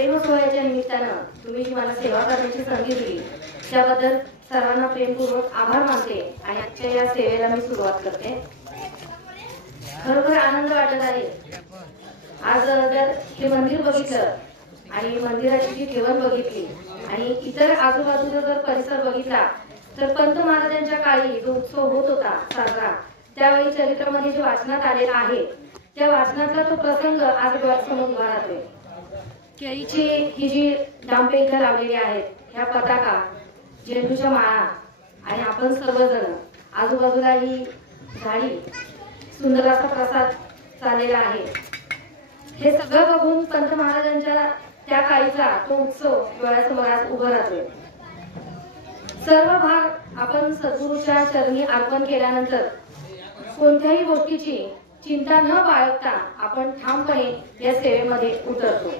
प्रेम सोहळ्याच्या निमित्तानं तुम्ही जी मला सेवा करण्याची संधी दिली त्याबद्दल सर्वांना प्रेमपूर्वक आभार मानते आणि आजच्या या सेवेला मी सुरुवात करते। खरोखर आनंद वाटत आहे। आज जर हे मंदिर बघितलं आणि मंदिराची जी ठेवण बघितली आणि इतर आजूबाजूचा जर परिसर बघितला तर पंत महाराजांच्या काळी जो उत्सव होत होता साजरा, त्यावेळी चरित्रामध्ये जे वाचनात आलेला आहे त्या वाचनातला तो प्रसंग आज डोळ्यासमोर उभा राहतोय। केळीची ही जी डांपे इथे लावलेली आहेत, ह्या पताका, झेंडूच्या माळा आणि आपण सर्वजण आजूबाजूला ही झाडी, सुंदर असा प्रसाद चाललेला आहे। हे सगळं बघून पंत महाराजांच्या त्या काळीचा तो उत्सव डोळ्यासमोर आज उभा राहतोय। सर्व भाग आपण सद्गुरूच्या चरणी अर्पण केल्यानंतर कोणत्याही गोष्टीची चिंता न बाळगता आपण ठामपणे या सेवेमध्ये उतरतो।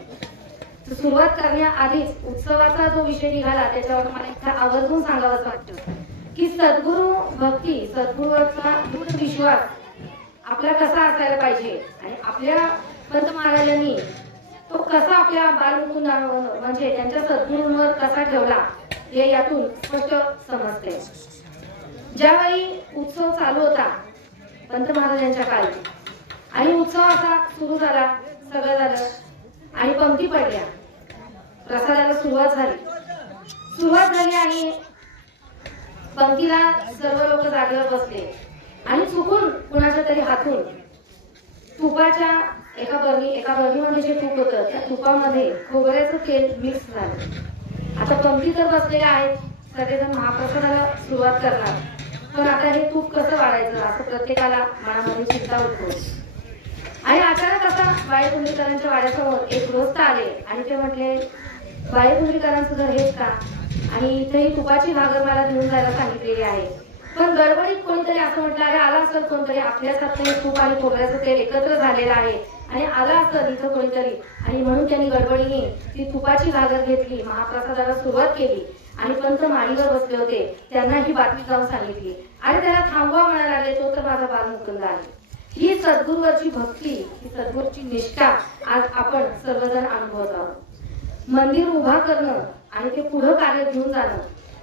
सुरुवात करण्याआधीच उत्सवाचा जो विषय निघाला त्याच्यावर मला इथे आवर्जून सांगावंसं वाटतं की सद्गुरू भक्ती, सद्गुरूचा दृढ विश्वास आपला कसा असायला पाहिजे आणि आपल्या पंत महाराजांनी तो कसा आपल्या बालमुकुंदावर म्हणजे त्यांच्या सद्गुरूंवर कसा ठेवला हे यातून स्पष्ट समजते। ज्यावेळी उत्सव चालू होता पंत महाराजांच्या काळी आणि उत्सव असा सुरू झाला, सगळं झालं आणि पंक्ती पडल्या, प्रसादाला सुरुवात झाली आणि पंक्तीला सर्व लोक जागेवर बसले आणि चुकून कुणाच्या तरी हातून तुपाच्या एका बर्नीमध्ये जे तूप होतं त्या तुपामध्ये खोबऱ्याचं तेल मिक्स झालं। आता पंक्ती तर बसलेल्या आहेत, सगळेजण महाप्रसादाला सुरुवात करणार, पण आता हे तूप कसं वाढायचं असं प्रत्येकाला मनामध्ये चिंता उद्भवली। आणि अचानक असा बाई कुंडलीकरांच्या वाड्यासमोर एक गृहस्थ आले आणि ते म्हटले, बाई कुंडलीकरांचं घर हेच का? आणि इथेही तुपाची भागर मला घेऊन जायला सांगितलेली आहे। पण गडबडीत कोणीतरी असं म्हटलं, अरे आला असेल कोणतरी, आपल्याच हातने तूप आणि खोबऱ्याचं तेल एकत्र झालेलं आहे आणि आला असेल इथं कोणीतरी, आणि म्हणून त्यांनी गडबडीने ती तुपाची भागर घेतली, महाप्रसादाला सुरुवात केली आणि पंत माळीवर बसले होते त्यांना ही बातमी जाऊन सांगितली आणि त्याला थांबवा म्हणायला लागले, तो तर माझा बालमुकुंद आहे। ही सद्गुरूवरची भक्ती, ही सद्गुरूची निष्ठा आज आपण सर्वजण अनुभवत आहोत। मंदिर उभा करणं आणि ते पुढे कार्य घेऊन जाणं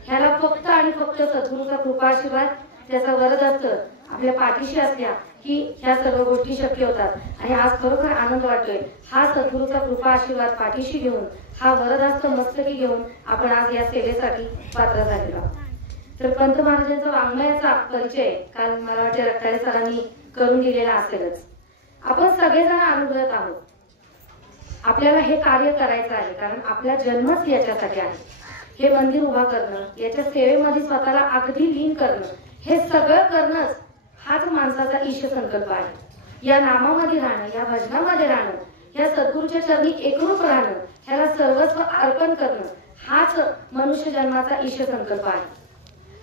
ह्याला फक्त आणि फक्त सद्गुरूचा कृपा आशीर्वाद, त्याचा वरदहस्त आपल्या पाठीशी असल्या की ह्या सर्व गोष्टी शक्य होतात। आणि आज खरोखर आनंद वाटतोय, हा सद्गुरूचा कृपा आशीर्वाद पाठीशी घेऊन, हा वरदहस्त मस्तकी घेऊन आपण आज या सेवेसाठी पात्र झालेलो आहोत। तर पंत महाराजांचा वाङ्मयाचा परिचय काल मला वाटते रट्टाळे सरांनी करून दिलेला असेलच। आपण सगळेजण अनुभवत आहोत, आपल्याला हे कार्य करायचं आहे कारण आपला जन्मच याच्यासाठी आहे। हे मंदिर उभा करणं, याच्या सेवेमध्ये स्वतःला अगदी लीन करणं, हे सगळं करणंच हाच माणसाचा ईश संकल्प आहे। या नामामध्ये राहणं, या भजनामध्ये राहणं, या सद्गुरूच्या चरणी एकरूप राहणं, ह्याला सर्वस्व अर्पण करणं हाच मनुष्य जन्माचा ईश संकल्प आहे।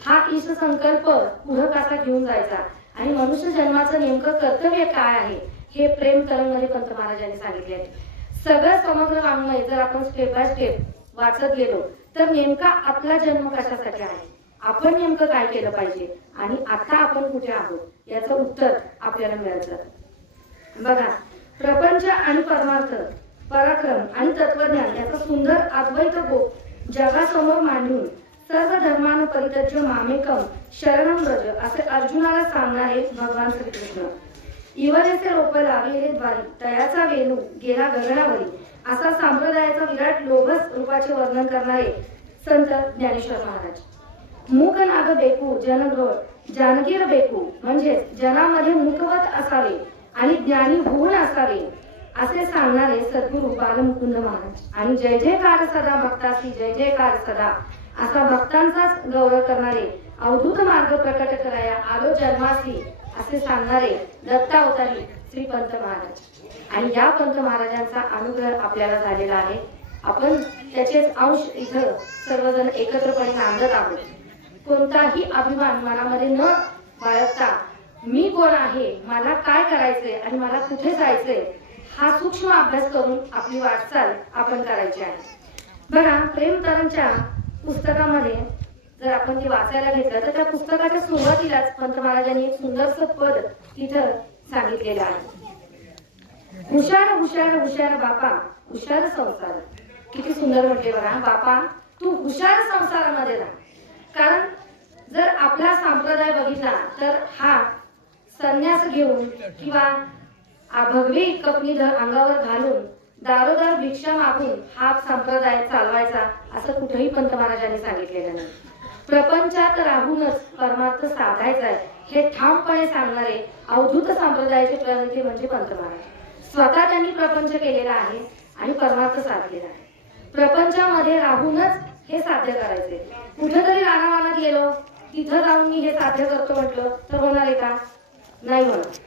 हा ईश संकल्प पुढे कसा घेऊन जायचा आणि मनुष्य जन्माचं नेमकं कर्तव्य काय आहे हे प्रेम तरंगमध्ये पंत महाराजांनी सांगितले आहे। सगळं समग्र वाङ्मय जर आपण स्टेप बाय स्टेप वाचत गेलो तर नेमका आपला जन्म कशासाठी आहे, आपण नेमकं काय केलं पाहिजे आणि आता आपण कुठे आहोत याचं उत्तर आपल्याला मिळत जातं। बघा, प्रपंच आणि परमार्थ, पराक्रम आणि तत्वज्ञान याचा सुंदर अद्वैत बोध जगासमोर मांडून सर्व धर्मान परित्यज्य मामेकम शरणम व्रज असे अर्जुनाला सांगणारे भगवान श्रीकृष्ण। इवरेचे रोप लावलेले द्वारी तयाचा वेणू गेला गगनावरी असा संप्रदायाचा विराट लोभस रूपाचे वर्णन करणारे संत ज्ञानेश्वर महाराज। मूक नाग बेकू जनग्रोळ जानगीर बेकू म्हणजे जनामध्ये मुखवत असावे आणि ज्ञानी होऊन असावे असे सांगणारे सद्गुरू बालमुकुंद महाराज। आणि जय जयकार सदा भक्तासी जय जयकार सदा असा भक्तांचाच गौरव करणारे अवधूत मार्ग प्रकट कराया आलो जन्मासी असे सांगणारे दत्तावतारी श्री पंत महाराज। आणि या पंत महाराजांचा अनुग्रह आपल्याला झालेला आहे, आपण त्याचेच अंश इथं सर्वजण एकत्रपणे नांदत आहोत। कोणताही अभिमान मनामध्ये न बाळगता मी कोण आहे, मला काय करायचंय आणि मला कुठे जायचंय हा सूक्ष्म अभ्यास करून आपली वाटचाल आपण करायची आहे। बघा, प्रेम तरंगच्या पुस्तकामध्ये जर आपण ते वाचायला घेतलं तर त्या पुस्तकाच्या सुरुवातीलाच पंत महाराजांनी एक सुंदरसं पद तिथं सांगितलेलं आहे। हुशार हुशार हुशार बापा हुशार संसार, किती सुंदर म्हटले बघा, बापा तू हुशार संसारामध्ये राहा. कारण जर आपला संप्रदाय बघितला तर हा संन्यास घेऊन किंवा भगवी कपनी अंगावर घालून दारोदार भिक्षा मागून हा संप्रदाय चालवायचा असं कुठेही पंत महाराजांनी सांगितलेलं नाही. प्रपंचात राहूनच परमार्थ साधायचा आहे हे ठामपणे सांगणारे अवधूत संप्रदायाचे प्रणेते म्हणजे पंत महाराज. स्वतः त्यांनी प्रपंच केलेला आहे आणि परमार्थ साधलेला आहे. प्रपंचामध्ये राहूनच हे साध्य करायचे. कुठेतरी रानावानात गेलो तिथं जाऊन मी हे साध्य करतो म्हटलं तर होणार आहे का? नाही होणार.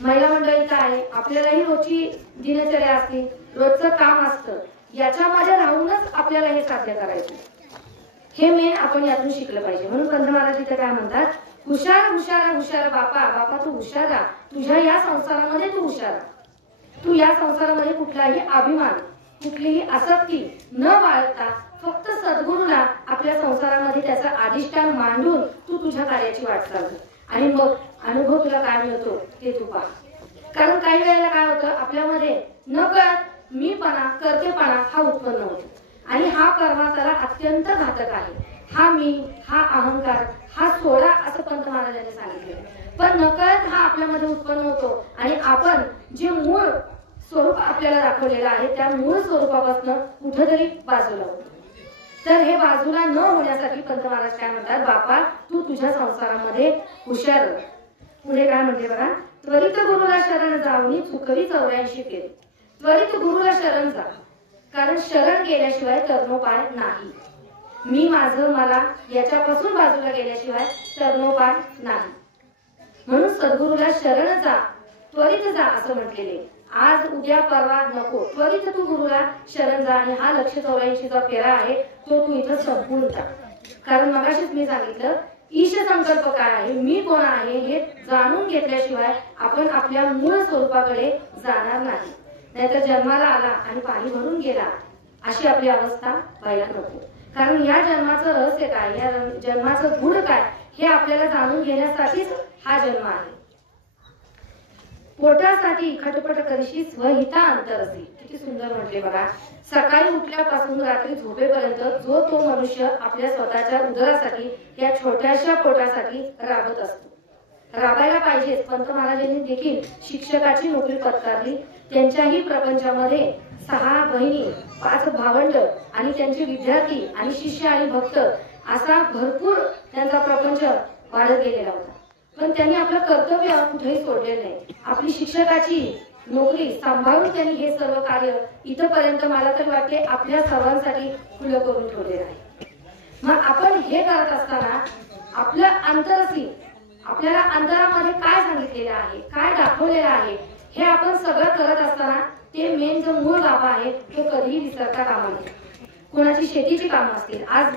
महिला मंडळी काय, आपल्यालाही रोजची दिनचर्या असते, रोजचं काम असतं, याच्यामध्ये राहूनच आपल्याला हे साध्य करायचं. हे मेन आपण यातून शिकलं पाहिजे. म्हणून पंत महाराज इथे काय म्हणतात, हुशार हुशार हुशार बापा, बापा तू हुशार, तुझ्या या संसारामध्ये तू हुशार. तू या संसारामध्ये कुठलाही अभिमान, कुठलीही आसक्ती न बाळगता फक्त सद्गुरूला आपल्या संसारामध्ये त्याचं अधिष्ठान मांडून तू तुझ्या कार्याची वाटचाल कर. आणि मग अनुभव तुला काय मिळतो ते तू पहा. कारण काही वेळेला काय होतं, आपल्यामध्ये न कळत मीपणा, करतेपणा हा उत्पन्न होतो आणि हा परमार्थाला अत्यंत घातक आहे. हा मी, हा अहंकार, हा सोडा असं पंत महाराजांनी सांगितले. पण नकळत हा आपल्यामध्ये उत्पन्न होतो आणि आपण जे मूळ स्वरूप आपल्याला दाखवलेलं आहे त्या मूळ स्वरूपापासून कुठेतरी बाजूला होतो. तर हे बाजूला न होण्यासाठी पंत महाराज काय म्हणतात, बापा तू तुझ्या संसारामध्ये हुशार. पुढे काय म्हणते बघा, त्वरित गुरुला शरण जाऊनी चुकवी 84 केले. त्वरित गुरुला शरण जा, कारण शरण गेल्याशिवाय तरणोपाय नाही. मी माझं मला याच्यापासून बाजूला गेल्याशिवाय तरणोपाय नाही. म्हणून सद्गुरूला शरण जा, त्वरित जा असं म्हटलेले. आज उद्या परवा नको, त्वरित तू गुरुला शरण जा. आणि हा लक्ष 84चा फेरा आहे तो तू इथं संपूर्ण टाक. कारण मगाशीच मी सांगितलं, ईश संकल्प काय आहे, मी कोण आहे हे जाणून घेतल्याशिवाय आपण आपल्या मूळ स्वरूपाकडे जाणार नाही. नाहीतर जन्माला आला आणि पाणी भरून गेला अशी आपली अवस्था व्हायला नको. कारण या जन्माचं रहस्य काय, या जन्माचं गुण काय हे आपल्याला जाणून घेण्यासाठीच हा जन्म आहे. पोटासाठी खटपट करशी स्वहिता अंतरसी. किती सुंदर म्हटले बघा. सकाळी उठल्यापासून रात्री झोपेपर्यंत जो तो मनुष्य आपल्या स्वतःच्या उदरासाठी या छोट्याशा पोटासाठी राबत असतो. राबायला पाहिजेच. पंत महाराजांनी देखील शिक्षकाची नोकरी पत्करली. त्यांच्याही प्रपंचामध्ये 6 बहिणी, 5 भावंड आणि त्यांचे विद्यार्थी आणि शिष्य आणि भक्त असा भरपूर त्यांचा प्रपंच वाढत गेलेला होता. पण त्यांनी आपलं कर्तव्य कुठेही सोडलेलं नाही. आपली शिक्षकाची नोकरी सांभाळून त्यांनी हे सर्व कार्य इथपर्यंत मला तर वाटते आपल्या सर्वांसाठी खुलं करून ठेवलेलं आहे. मग आपण हे करत असताना आपलं अंतरसी, आपल्याला अंतरामध्ये काय सांगितलेलं आहे, काय दाखवलेलं आहे, हे आपण सगळं करत असताना ते मेन जो मूळ बाबा आहे तो कधीही विसरता कामा नये. कोणाची शेतीची कामं असतील, आज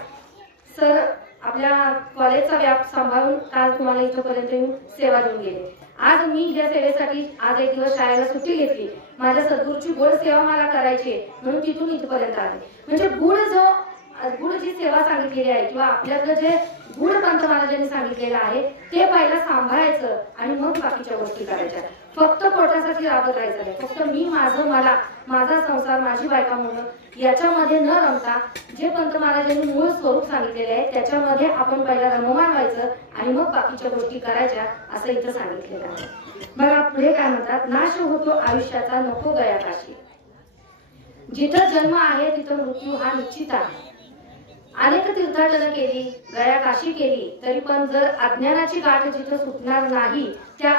सर आपल्या कॉलेजचा व्याप सांभाळून काल तुम्हाला इथपर्यंत येऊन सेवा देऊन गेले. आज मी या सेवेसाठी आज एक दिवस शाळेला सुट्टी घेतली. माझ्या सद्गुरूची गोड सेवा मला करायची म्हणून तिथून इथपर्यंत आले. म्हणजे गुढ जी सेवा सांगितलेली आहे किंवा आपल्याकडे जे गुढ पंत महाराजांनी सांगितलेलं आहे ते पहिला सांभाळायचं आणि मग बाकीच्या गोष्टी करायच्या. फक्त पोटासाठी राबत राहायचं नाही. फक्त मी, माझं, मला, माझा संसार, माझी बायका, मुलं याच्यामध्ये न रमता जे पंत महाराजांनी मूळ स्वरूप सांगितलेले आहे त्याच्यामध्ये आपण पहिला रममान व्हायचं आणि मग बाकीच्या गोष्टी करायच्या असं इथं सांगितलेलं आहे. बघा पुढे काय म्हणतात, नाश होतो आयुष्याचा नको गया काशी. जिथं जन्म आहे तिथं मृत्यू हा निश्चित आहे. अनेक तीर्थाटन केली, गया काशी केली, तरी पण जर अज्ञानाची गाठ जिथं सुटणार नाही त्या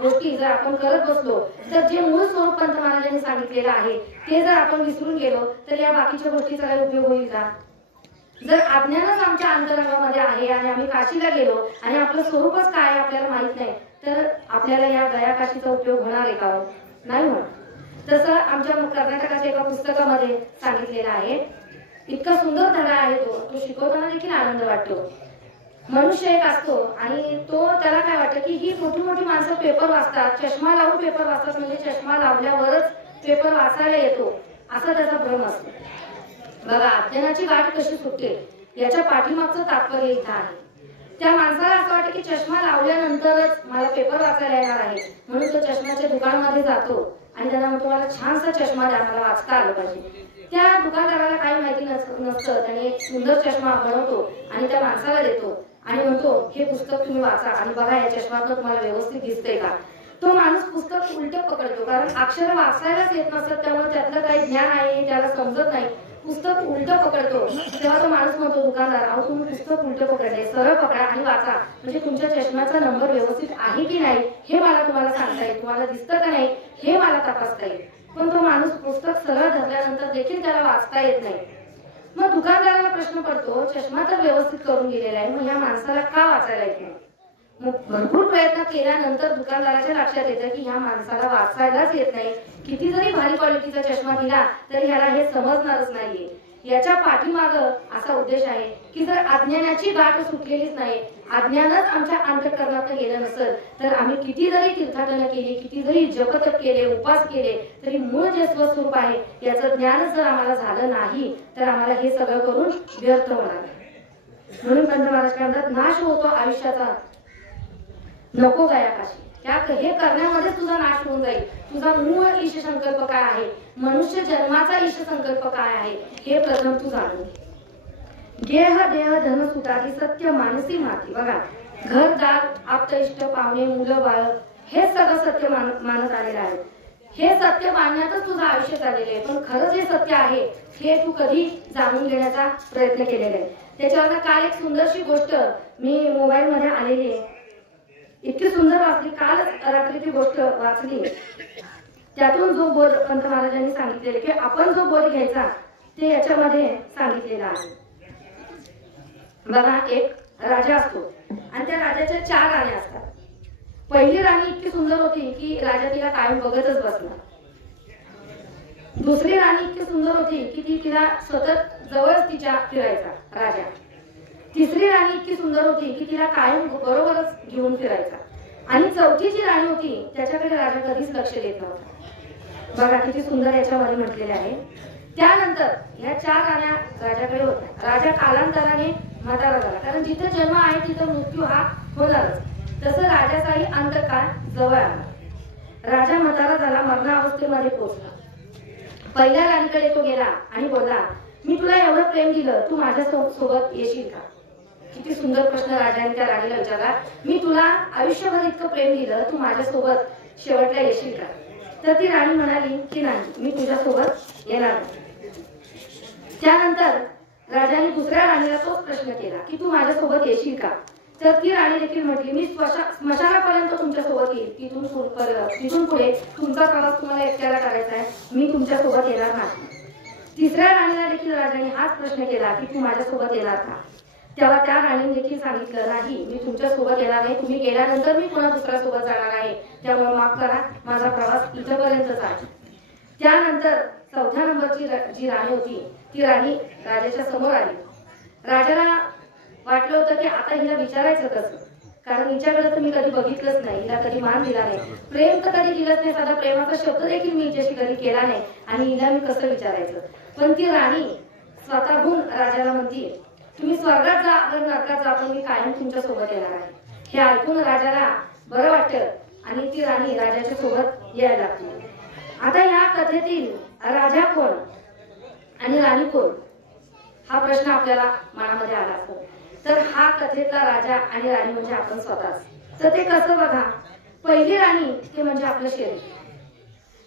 गोष्टी जर आपण करत बसलो तर जे मूळ स्वरूप पंत महाराजांनी सांगितलेलं आहे ते जर आपण विसरून गेलो तर या बाकीच्या गोष्टीचा काय उपयोग होईल का? जर अज्ञानच आमच्या अंतरंगामध्ये आहे आणि आम्ही काशीला गेलो आणि आपलं स्वरूपच काय आहे आपल्याला माहित नाही तर आपल्याला या गया काशीचा उपयोग होणार आहे का? नाही होणार. तसं आमच्या कर्नाटकाच्या एका पुस्तकामध्ये सांगितलेलं आहे. इतका सुंदर धडा आहे तो शिकवताना देखील आनंद वाटतो. मनुष्य एक असतो आणि त्याला काय वाटतं की ही मोठी मोठी माणसं पेपर वाचतात, चष्मा लावून पेपर वाचतात म्हणजे चष्मा लावल्यावरच पेपर वाचायला येतो असा त्याचा भ्रम असतो. बघा अज्ञानाची गाठ कशी सुटते याच्या पाठीमागचं तात्पर्य इथं आहे. त्या माणसाला असं वाटतं की चष्मा लावल्यानंतरच मला पेपर वाचायला येणार आहे म्हणून तो चष्म्याच्या दुकानामध्ये जातो आणि त्याला म्हणतो मला छानसा चष्मा द्या, मला वाचता आलं पाहिजे. त्या दुकानदाराला काही माहिती नसतं. त्याने एक सुंदर चष्मा बनवतो आणि त्या माणसाला देतो आणि म्हणतो, हे पुस्तक तुम्ही वाचा आणि बघा या चष्म्यातनं तुम्हाला व्यवस्थित दिसतंय का. तो माणूस पुस्तक उलट पकडतो, कारण अक्षर वाचायलाच येत नसतं, त्यामुळे त्यातलं काही ज्ञान आहे हे त्याला समजत नाही. पुस्तक उलट पकडतो. तेव्हा तो माणूस म्हणतो, दुकानदार, अहो तुम्ही पुस्तक उलट पकडले, सरळ पकडा आणि वाचा, म्हणजे तुमच्या चष्म्याचा नंबर व्यवस्थित आहे की नाही हे मला तुम्हाला सांगता येईल, तुम्हाला दिसतं का नाही हे मला तपासता येईल. पण तो माणूस पुस्तक सरळ धरल्यानंतर देखील त्याला वाचता येत नाही. मग दुकानदाराला प्रश्न पडतो, चष्मा तर व्यवस्थित करून गेलेला आहे, मग या माणसाला का वाचायला येत नाही. मग भरपूर प्रयत्न केल्यानंतर दुकानदाराच्या लक्षात येतं की ह्या माणसाला वाचायलाच येत नाही. किती जरी भारी क्वालिटीचा चष्मा दिला तरी ह्याला हे समजणारच नाहीये. याच्या पाठीमाग असा उद्देश आहे की जर अज्ञानाची गाठ सुटलेलीच नाही, अज्ञानच आमच्या अंतःकरणात गेलं नसेल तर आम्ही किती जरी तीर्थाटन केली, किती जरी जपतप केले, उपास केले, तरी मूळ जे स्वस्वरूप आहे याचं ज्ञान जर आम्हाला झालं नाही तर आम्हाला हे सगळं करून व्यर्थ होणार. म्हणून पंत महाराज म्हणतात, नाश होतो आयुष्याचा, नको गया काशी. हे करण्यामध्येच तुझा नाश होऊन जाईल. तुझा मूळ ईश संकल्प काय आहे, मनुष्य जन्माचा ईश संकल्प काय आहे हे प्रथम तू जाणून घे. गेह देह धन सुतारी सत्य मानसी माती. बघा, घरदार, आप्त इष्ट, पाहुणे, मुलं बाळ हे सगळं सत्य मानत आलेलं आहे. हे सत्य मानण्यातच तुझं आयुष्य चाललेलं आहे. पण खरं जे सत्य आहे हे तू कधी जाणून घेण्याचा प्रयत्न केलेला आहे. त्याच्यावर काल एक सुंदरशी गोष्ट मी मोबाईल मध्ये आलेली आहे, इतकी सुंदर वाचली. काल रात्री ती गोष्ट वाचली. त्यातून जो बोध पंत महाराजांनी सांगितलेले की आपण जो बोध घ्यायचा ते याच्यामध्ये सांगितलेला आहे. बघा, एक राजा असतो आणि त्या राजाच्या 4 राण्या असतात. पहिली राणी इतकी सुंदर होती की राजा तिला कायम बघतच बसला. दुसरी राणी इतकी सुंदर होती की ती तिला सतत जवळच तिच्या फिरायचा राजा. तिसरी राणी इतकी सुंदर होती की तिला कायम बरोबरच घेऊन फिरायचा. आणि चौथी जी राणी होती त्याच्याकडे राजा कधीच लक्ष देत नव्हता. बघा किती सुंदर याच्यामध्ये म्हटलेले आहे. त्यानंतर ह्या 4 राण्या राजाकडे होत्या. राजा कालांतराने म्हातारा झाला, कारण जिथे जन्म आहे तिथे मृत्यू हा होणारच. तसं राजाचाही अंतकाळ जवळ आला. राजा म्हातारा झाला, मरणावस्थेमध्ये पोहोचला. पहिल्या राणीकडे तो गेला आणि बोलला, मी तुला एवढं प्रेम दिलं, तू माझ्या सोबत येशील का. किती सुंदर प्रश्न राजाने त्या राणीला विचारला. मी तुला आयुष्यभर इतकं प्रेम दिलं, तू माझ्यासोबत शेवटला येशील का. तर ती राणी म्हणाली की नाही, मी तुझ्यासोबत येणार नाही. त्यानंतर राजाने दुसऱ्या राणीला तोच प्रश्न केला की तू माझ्यासोबत येशील का. तर ती राणी देखील म्हटली, मी स्मशानापर्यंत तुमच्यासोबत येईल, तिथून पुढे तुमचा प्रवास तुम्हाला एकट्याला करायचा आहे, मी तुमच्यासोबत येणार नाही. तिसऱ्या राणीला देखील राजाने हाच प्रश्न केला की तू माझ्यासोबत येणार का. तेव्हा त्या राणीने देखील सांगितलं, नाही, मी तुमच्या सोबत येणार नाही, तुम्ही गेल्यानंतर मी पुन्हा दुसऱ्या सोबत जाणार आहे, त्यामुळे माफ करा, माझा प्रवास इथपर्यंतच आहे. त्यानंतर चौथ्या नंबरची जी राणी होती ती राणी राजाच्या समोर आली. राजाला वाटलं होतं की आता हिला विचारायचं कसं, कारण हिच्याकडे तर मी कधी बघितलंच नाही, हिला कधी मान दिला नाही, प्रेम तर कधी दिलंच नाही, साधा प्रेमाचा शब्द देखील मी हिच्याशी कधी केला नाही, आणि हिला मी कसं विचारायचं. पण ती राणी स्वतःहून राजाला म्हणती, तुम्ही स्वर्गात जा अगर नरकात जा, पण मी कायम तुमच्या सोबत येणार आहे. हे ऐकून राजाला बरं वाटतं आणि ती राणी राजाच्या सोबत यायला लागली. आता या कथेतील राजा कोण आणि राणी कोण हा प्रश्न आपल्याला मनामध्ये आला असतो. तर हा कथेतला राजा आणि राणी म्हणजे आपण स्वतःच. तर ते कसं बघा, पहिली राणी ते म्हणजे आपलं शरीर.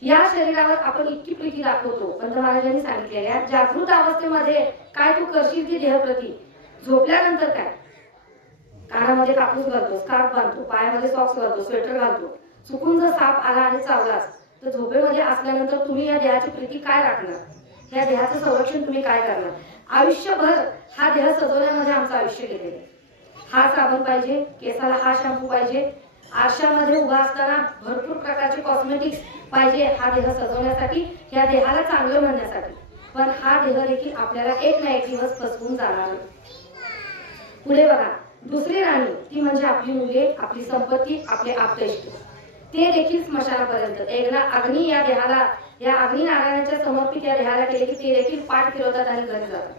या शरीरावर आपण इतकी प्रीती दाखवतो. पंत महाराजांनी सांगितलेल्या जागृत अवस्थेमध्ये काय तू करशील ती देहप्रती, झोपल्यानंतर काय, कानामध्ये कापूस घालतो, स्कार्फ बांधतो, पायामध्ये सॉक्स घालतो, स्वेटर घालतो. चुकून जर साप आला आणि चावलास तर झोपेमध्ये असल्यानंतर तुम्ही या देहाची प्रीती काय राखणार, या देहाचं संरक्षण तुम्ही काय करणार. आयुष्यभर हा देह सजवण्यामध्ये आमचं आयुष्य गेलेलं. हा साबण पाहिजे, केसाला हा शॅम्पू पाहिजे, आरशामध्ये उभा असताना भरपूर प्रकारचे कॉस्मेटिक्स पाहिजे हा देह सजवण्यासाठी, या देहाला चांगलं म्हणण्यासाठी. पण हा देह देखील आपल्याला एक ना एक दिवस फसवून जाणार. पुढे बघा, दुसरी राणी ती म्हणजे आपली मुले, आपली संपत्ती, आपले आप्तेष्ट, ते देखील स्मशानापर्यंत. एकदा अग्नी या देहाला, या अग्नी नारायणाच्या समर्पित या देहाला केले की ते देखील पाठ फिरवतात आणि घरी जातात.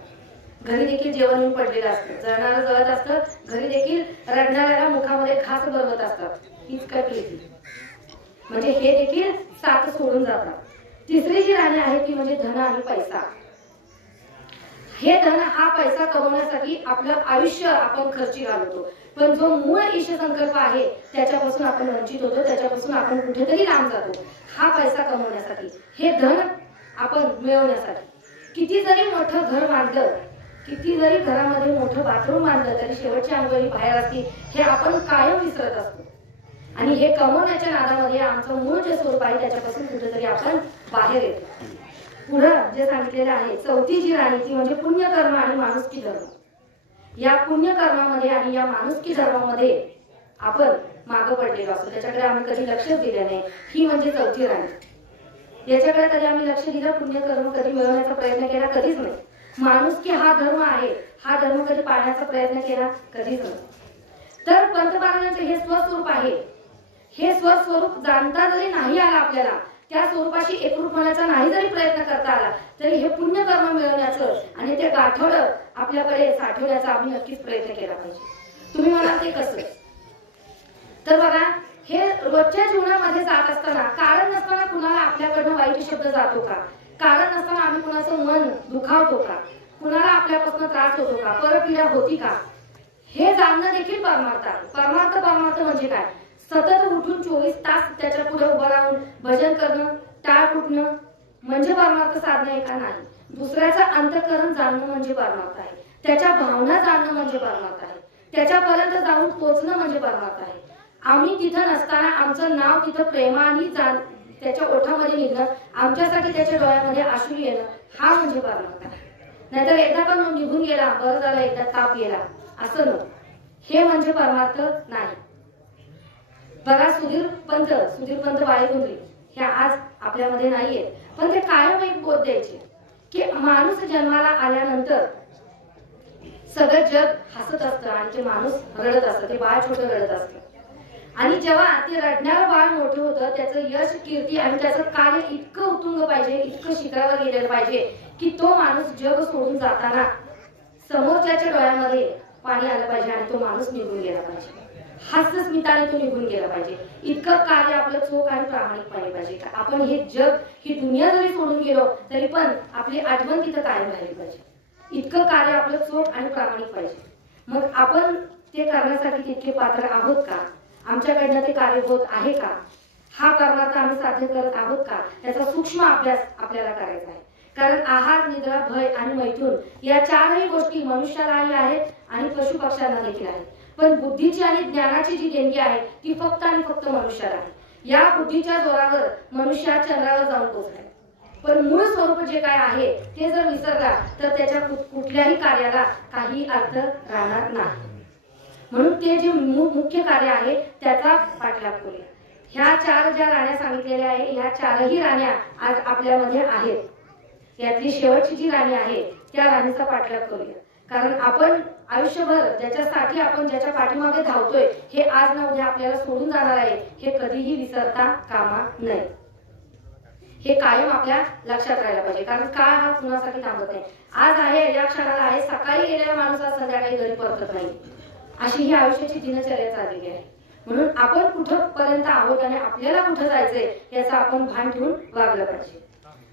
घरी देखील जेवण येऊन पडलेलं असतं, जळणारं जळत असतं, घरी देखील रडणाऱ्याला मुखामध्ये घास भरवत असतात. हीच काय प्रीती, म्हणजे हे देखील साथ सोडून जातात. तिसरी जी राणी आहे ती म्हणजे धन आणि पैसा. हे धन हा पैसा कमवण्यासाठी आपलं आयुष्य आपण खर्ची घालवतो, पण जो मूळ ईश संकल्प आहे त्याच्यापासून आपण वंचित होतो, त्याच्यापासून आपण कुठेतरी लांब जातो. हा पैसा कमवण्यासाठी, हे धन आपण मिळवण्यासाठी किती जरी मोठं घर बांधलं, किती जरी घरामध्ये मोठं बाथरूम बांधलं, तरी शेवटची अंघोळी बाहेर असते हे आपण कायम विसरत असतो. आणि हे कमवण्याच्या नादामध्ये आमचं मूळ जे स्वरूप आहे त्याच्यापासून कुठेतरी आपण बाहेर येतो. पुढं जे सांगितलेलं आहे, चौथी जी राणी ती म्हणजे पुण्यकर्म आणि माणुसकी धर्म. या पुण्यकर्मामध्ये आणि या माणुसकी धर्मामध्ये आपण मागं पडलेलो असतो, त्याच्याकडे आम्ही कधी लक्षच दिलं नाही. ही म्हणजे चौथी राणी, याच्याकडे कधी आम्ही लक्ष दिलं, पुण्यकर्म कधी मिळवण्याचा प्रयत्न केला, कधीच नाही. माणुसकी हा धर्म आहे, हा धर्म कधी पाळण्याचा प्रयत्न केला, कधीच नाही. तर पंतप्रधानांचे हे स्वस्वरूप आहे, हे स्वस्वरूप जाणता जरी नाही आला आपल्याला, त्या स्वरूपाशी एकरूप होण्याचा नाही जरी प्रयत्न करता आला, तरी हे पुण्यकर्म मिळवण्याचं आणि ते गाठोडं आपल्याकडे साठवण्याचा आम्ही नक्कीच प्रयत्न केला पाहिजे. तुम्ही म्हणाल ते कसं? तर बघा, हे रोजच्या जीवनामध्ये जात असताना कारण नसताना कुणाला आपल्याकडनं वाईट शब्द जातो का? कारण नसताना आम्ही कुणाचं मन दुखावतो का? कुणाला आपल्यापासून त्रास होतो का? परपीडा होती का? हे जाणणं देखील परमार्थ आहे. परमार्थ म्हणजे काय? सतत उठून 24 तास त्याच्या पुढे उभं राहून भजन करणं, टाळ कुटणं म्हणजे परमार्थ साधणं आहे का? नाही. दुसऱ्याचं अंतःकरण जाणणं म्हणजे परमार्थ आहे, त्याच्या भावना जाणणं म्हणजे परमार्थ आहे, त्याच्यापर्यंत जाऊन पोहोचणं म्हणजे परमार्थ आहे. आम्ही तिथं नसताना आमचं नाव तिथं प्रेमाने त्याच्या ओठामध्ये निघणं, आमच्यासाठी त्याच्या डोळ्यामध्ये अश्रू येणं, हा म्हणजे परमार्थ आहे. नाहीतर एकदा पण निघून गेला, बरं झालं एकदा ताप गेला असं न, हे म्हणजे परमार्थ नाही. बघा, सुधीर पंत वाळेगुंद्री हे आज आपल्यामध्ये नाहीये, पण ते कायम एक बोध द्यायचे की माणूस जन्माला आल्यानंतर सगळं जग हसत असतं आणि ते माणूस रडत असतं, ते बाळ छोटं रडत असतं. आणि जेव्हा ते रडणारं बाळ मोठं होतं, त्याचं यश, कीर्ती आणि त्याचं कार्य इतकं उत्तुंग पाहिजे, इतकं शिखरावर गेलेलं पाहिजे की तो माणूस जग सोडून जाताना समोरच्याच्या डोळ्यामध्ये पाणी आलं पाहिजे आणि तो माणूस निघून गेला पाहिजे, हास्य स्मिताने तो निघून गेला पाहिजे. इतकं कार्य आपलं चोख आणि प्रामाणिकपणे पाहिजे. आपण हे जग, ही दुनिया जरी सोडून गेलो तरी पण आपली आठवण तिथं कायम राहिली पाहिजे. इतकं कार्य आपलं चोख आणि प्रामाणिक पाहिजे. मग आपण ते करण्यासाठी तितके पात्र आहोत का? आमच्याकडनं ते कार्य होत आहे का? हा परमार्थ आम्ही साध्य करत आहोत का? याचा सूक्ष्म अभ्यास आपल्याला करायचा आहे. कारण आहार, निद्रा, भय आणि मैथून या चारही गोष्टी मनुष्यालाही आहेत आणि पशु पक्ष्यांना देखील आहेत. पण बुद्धीची आणि ज्ञानाची जी देणगी आहे ती फक्त आणि फक्त मनुष्याला आहे. या बुद्धीच्या जोरावर मनुष्य चंद्रावर जाऊन पोहोचलाय, पण मूळ स्वरूप जे काय आहे ते जर विसरला तर त्याच्या कुठल्याही कार्याला काही अर्थ राहणार नाही. म्हणून ते जे मुख्य कार्य आहे त्याचा पाठलाग करूया. ह्या चार ज्या राण्या सांगितलेल्या आहे, ह्या चारही राण्या आज आपल्यामध्ये आहेत. यातली शेवटची जी राणी आहे त्या राणीचा पाठलाग करूया. कारण आपण आयुष्यभर ज्याच्यासाठी आपण ज्याच्या पाठीमागे धावतोय हे आज ना उद्या आपल्याला सोडून जाणार आहे, हे कधीही विसरता कामा नये. हे कायम आपल्या लक्षात राहायला पाहिजे. कारण काळ हा कुणासाठी थांबत नाही. आज आहे, या क्षणाला आहे, सकाळी गेलेला माणूस आज संध्याकाळी घरी परतत नाही, अशी ही आयुष्याची दिनचर्या चाललेली आहे. म्हणून आपण कुठपर्यंत आहोत आणि आपल्याला कुठं जायचंय याचं आपण भान ठेवून वागलं पाहिजे.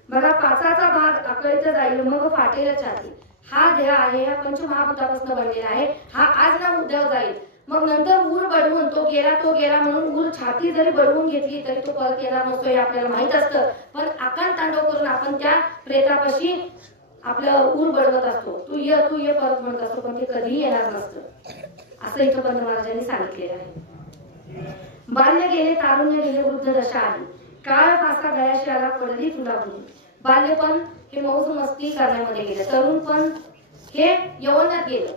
बघा, पाचाचा भाग आकळीत जाईल मग फाटेल छाती, हा ध्येय आहे. हा पंचमहाभूतापासून बनलेला आहे. हा आज ना उद्या जाईल, मग नंतर ऊर बडवून तो गेला म्हणून ऊर छाती जरी बडवून घेतली तरी तो परत येणार नसतो हे आपल्याला माहित असतं. पण आकांत तांडव करून आपण त्या प्रेतापाशी आपलं ऊर बडवत असतो. तू ये परत म्हणत असतो, पण ते कधीही येणार नसतं, असं इथं पंत महाराजांनी सांगितलेलं आहे. बाल्य गेले, तारुण्य गेले, वृद्ध दशा आली, काळ फासा गळ्याशी आला, पडली तुला भूमी. बाल्यपण हे मौज मस्ती करण्यामध्ये गेलं, तरुणपण हे यवनात गेलं,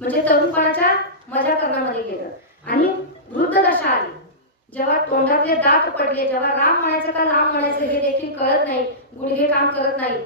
म्हणजे तरुणपणाच्या मजा करण्यामध्ये गेलं. आणि वृद्ध दशा आली, जेव्हा तोंडातले दात पडले, जेव्हा राम म्हणायचं का लांब म्हणायचं हे देखील कळत नाही, गुडघे काम करत नाही,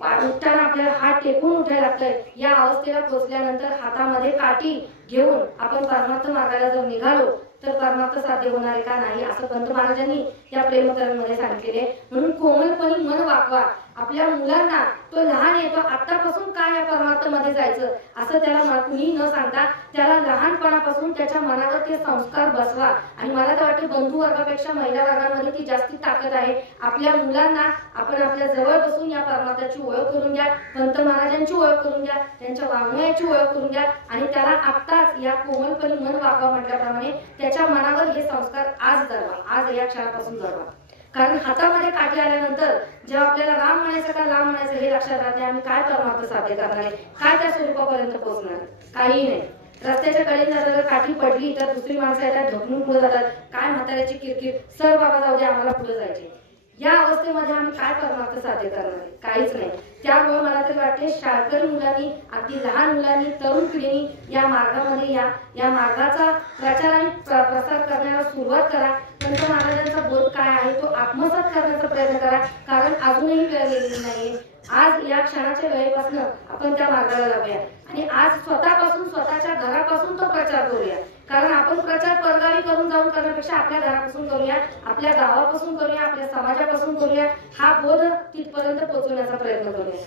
उठताना आपल्याला हात टेकून उठायला लागतंय, या अवस्थेला पोहोचल्यानंतर हातामध्ये काठी घेऊन आपण परमार्थ मार्गाला जर निघालो तर परमार्थ साध्य होणार आहे का नाही, असं पंत महाराजांनी या प्रेमकरणमध्ये सांगितलेले. म्हणून कोमलपणी मन वाकवा, आपल्या मुलांना तो लहान येतो आतापासून काय या परमार्थामध्ये जायचं असं त्याला कुणी न सांगता त्याला लहानपणापासून त्याच्या मनावर ते संस्कार बसवा. आणि मला तर वाटते बंधू वर्गापेक्षा महिला वर्गामध्ये ती जास्ती ताकद आहे. आपल्या मुलांना आपण आपल्या जवळ बसून या परमार्थाची ओळख करून द्या, पंत महाराजांची ओळख करून द्या, त्यांच्या वाङ्मयाची ओळख करून द्या आणि त्याला आत्ताच या कोमलपणी मन वागवा म्हटल्याप्रमाणे त्याच्या मनावर हे संस्कार आज जडवा, आज या क्षणापासून जडवा. कारण हातामध्ये काठी आल्यानंतर जेव्हा आपल्याला राम म्हणायचं का राम म्हणायचं हे लक्षात राहते. आम्ही काय परमार्थ साध्य करणार आहे, काय त्या स्वरूपापर्यंत पोहोचणार, काही नाही. रस्त्याच्या कडेने जर काठी पडली तर दुसरी माणसं येतात, ढकलून पुढे जातात, काय म्हाताऱ्याची किरकिर, सर बाबा जाऊ दे आम्हाला पुढे जायचे. या अवस्थेमध्ये आम्ही काय परमार्थ साध्य करणार आहे, काहीच नाही. त्यामुळे मला तरी वाटते शाळकरी मुलांनी, अगदी लहान मुलांनी, तरुण पिढीने या मार्गामध्ये या मार्गाचा प्रचार आणि प्रसार करण्याला सुरुवात करा. पंत महाराजांचा बोध काय आहे तो आत्मसात करण्याचा प्रयत्न करा. कारण अजूनही वेळ गेलेली नाहीये. आज या क्षणाच्या वेळेपासून आपण त्या मार्गाला लागूया आणि आज स्वतःपासून, स्वतःच्या घरापासून तो प्रचार करूया. कारण आपण प्रचार परगावी करून जाऊन करण्यापेक्षा आपल्या घरापासून करूया, आपल्या गावापासून करूया, आपल्या समाजापासून करूया. हा बोध तिथपर्यंत पोहोचवण्याचा प्रयत्न करूया.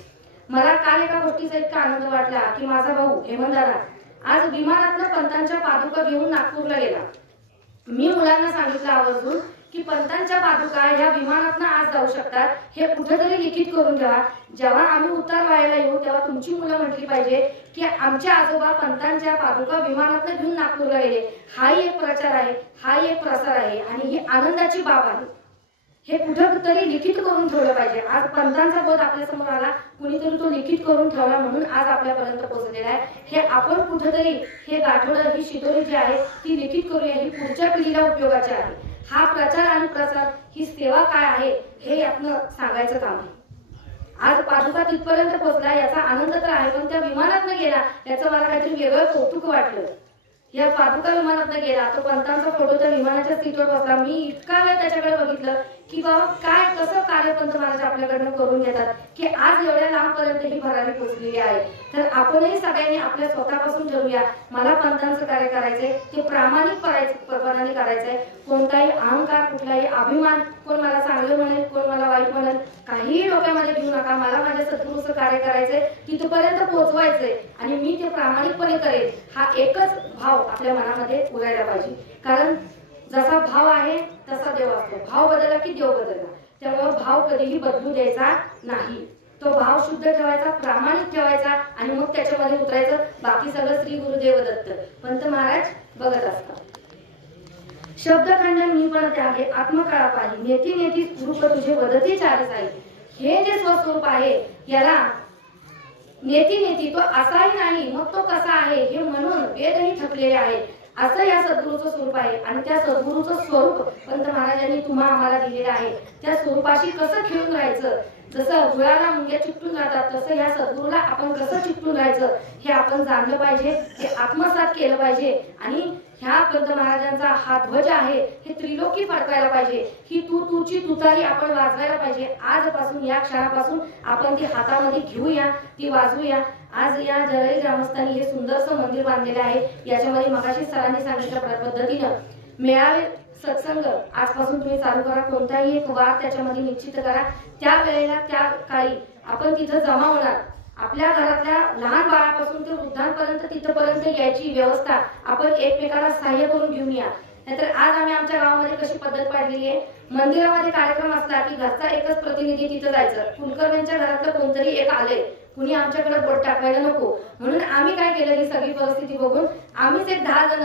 मला काल एका गोष्टीचा इतका आनंद वाटला की माझा भाऊ हेमंतदादा आज विमानातनं पंतांच्या पादुका घेऊन नागपूरला गेला. मी मुलांना सांगितलं आवर्जून की पंतांच्या पादुका ह्या विमानातनं आज जाऊ शकतात, हे कुठेतरी लिखित करून ठेवा. जेव्हा आम्ही उतार व्हायला येऊ तेव्हा तुमची मुलं म्हटली पाहिजे की आमचे आजोबा पंतांच्या पादुका विमानातनं घेऊन नागपूरला गेले. हाही एक प्रचार आहे, हाही एक प्रसार आहे आणि ही आनंदाची बाब आहे. हे कुठेतरी लिखित करून ठेवलं पाहिजे. आज पंतांचा बोध आपल्या समोर आला, कुणीतरी तो लिखित करून ठेवला म्हणून आज आपल्यापर्यंत पोहोचलेला आहे. हे आपण कुठेतरी हे गाठोडं, ही शिदोरी जी आहे ती लिखित करूया, ही पुढच्या पिढीला उपयोगाची आहे. हा प्रचार आणि प्रसार, ही सेवा काय आहे हे यातनं सांगायचं काम आहे. आज पादुका तिथपर्यंत पोहोचला याचा आनंद तर आहे, पण त्या विमानातनं गेला याचं मला काहीतरी वेगळं कौतुक वाटलं. या पादुका विमानातनं गेला, तो पंतांचा फोटो त्या विमानाच्या सीटवर बसला. मी इतका वेळ त्याच्याकडे बघितलं की बाबा काय कसं कार्य पंत महाराज आपल्याकडनं करून घेतात की आज एवढ्या लांबपर्यंत ही भरारी पोहोचलेली आहे. तर आपणही सगळ्यांनी आपल्या स्वतःपासून ठरवूया, मला पंतांचं कार्य करायचंय, ते प्रामाणिकपणाने करायचंय. कोणताही अहंकार, कुठलाही अभिमान, कोण मला चांगलं म्हणेल, कोण मला वाईट म्हणेल, काहीही डोक्यामध्ये घेऊ नका. मला माझ्या सद्गुरूचं कार्य करायचंय, तिथपर्यंत पोहोचवायचंय आणि मी ते प्रामाणिकपणे करेल. हा एकच भाव आपल्या मनामध्ये उरायला पाहिजे. कारण जसा भाव आहे तसा देव असतो. भाव बदलला की देव बदलला. त्यामुळे भाव कधीही बदलू द्यायचा नाही. तो भाव शुद्ध ठेवायचा, प्रामाणिक ठेवायचा आणि मग त्याच्यामध्ये उतरायचं. बाकी सगळं श्री गुरुदेव दत्त पंत महाराज बघत असतात. शब्दखंडन मी पण त्यागे आत्मकाळा पाही, नेती नेती रूप तुझे वदती चार साई. हे जे स्वस्वरूप आहे याला नेती नेती, तो असाही नाही मग तो कसा आहे हे म्हणून वेदही थकलेले आहे. असं या सद्गुरूचं स्वरूप आहे आणि त्या सद्गुरूचं स्वरूप पंत महाराजांनी तुम्हा आम्हाला दिलेलं आहे. त्या स्वरूपाशी कसं खेळून राहायचं, जसं गुळाला मुंग्या चिकटून राहतात तसं या सद्गुरूला आपण कसं चिकटून राहायचं हे आपण जाणलं पाहिजे, हे आत्मसात केलं पाहिजे. आणि ह्या पंत महाराजांचा हा ध्वज आहे हे त्रिलोकी फडकायला पाहिजे. ही तूची तुतारी आपण वाजवायला पाहिजे. आजपासून या क्षणापासून आपण ती हातामध्ये घेऊया, ती वाजवूया. आज या जरळी ग्रामस्थांनी हे सुंदरसं मंदिर बांधलेलं आहे. याच्यामध्ये मगाशी सरांनी सांगितल्या पद्धतीनं मेळावे, सत्संग आजपासून तुम्ही चालू करा. कोणताही एक वार त्याच्यामध्ये निश्चित करा. त्या वेळेला त्या काळी आपण तिथं जमा होणार. आपल्या घरातल्या लहान बाळापासून ते वृद्धांपर्यंत तिथपर्यंत यायची व्यवस्था आपण एकमेकाला सहाय्य करून घेऊन या. नाहीतर आज आम्ही आमच्या गावामध्ये कशी पद्धत पाडलेली आहे, मंदिरामध्ये कार्यक्रम असला की घरचा एकच प्रतिनिधी तिथं जायचं. कुलकर्ण्यांच्या घरातलं कोणतरी एक आले, कुणी आमच्याकडे बोट टाकायला नको. म्हणून आम्ही काय केलं, ही सगळी परिस्थिती बघून आम्हीच एक 10 जण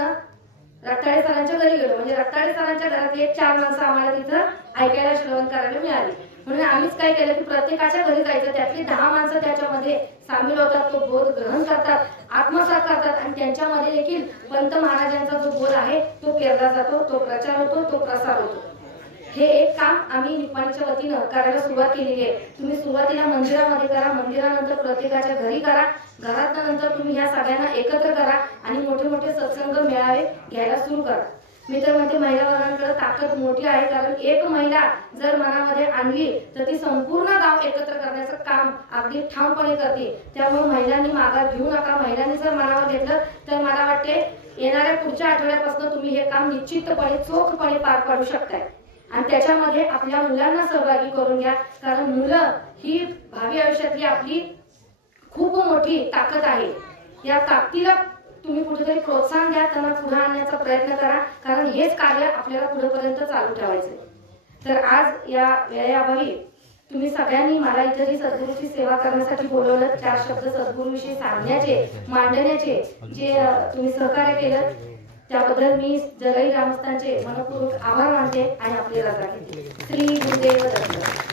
रक्ताळे सरांच्या घरी गेलो. म्हणजे रक्ताळे सरांच्या घरातली एक 4 माणसं आम्हाला तिथं ऐकायला, श्रवण करायला मिळाली. म्हणून आम्हीच काय केलं की प्रत्येकाच्या घरी जायचं, त्यातली 10 माणसं त्याच्यामध्ये सामील होतात, तो बोध ग्रहण करतात, आत्मसात करतात आणि त्यांच्यामध्ये देखील पंत महाराजांचा जो बोध आहे तो पेरला जातो, तो प्रचार होतो, तो प्रसार होतो. हे एक काम आम्ही निपाणीच्या वतीनं करायला सुरुवात केलेली आहे. तुम्ही सुरुवातीला मंदिरामध्ये करा, मंदिरानंतर प्रत्येकाच्या घरी करा, घरात नंतर तुम्ही ह्या सगळ्यांना एकत्र करा आणि मोठे मोठे सत्संग मेळावे घ्यायला सुरू करा. मी तर म्हणते महिला वर्गांकडे ताकद मोठी आहे. कारण एक महिला जर मनामध्ये आणली तर ती संपूर्ण गाव एकत्र करण्याचं काम अगदी ठामपणे करते. त्यामुळे महिलांनी माघार घेऊ नका. महिलांनी जर मनावर घेतलं तर मला वाटते येणाऱ्या पुढच्या आठवड्यापासून तुम्ही हे काम निश्चितपणे चोखपणे पार पाडू शकताय. आणि त्याच्यामध्ये आपल्या मुलांना सहभागी करून घ्या, कारण मुलं ही भावी आयुष्यातली आपली खूप मोठी ताकद आहे. या ताकदीला तुम्ही कुठेतरी प्रोत्साहन द्या, त्यांना पुढे आणण्याचा प्रयत्न करा, कारण हेच कार्य आपल्याला पुढेपर्यंत चालू ठेवायचं. तर आज या वेळेअभावी तुम्ही सगळ्यांनी मला इथे सद्गुरूची सेवा करण्यासाठी बोलवलं, 4 शब्द सद्गुरूविषयी सांगण्याचे, मांडण्याचे जे तुम्ही सहकार्य केलं त्याबद्दल मी जरई ग्रामस्थांचे मनपूर्वक आभार मानते आणि आपली रजा घेते. श्री गुरुदेव दत्त.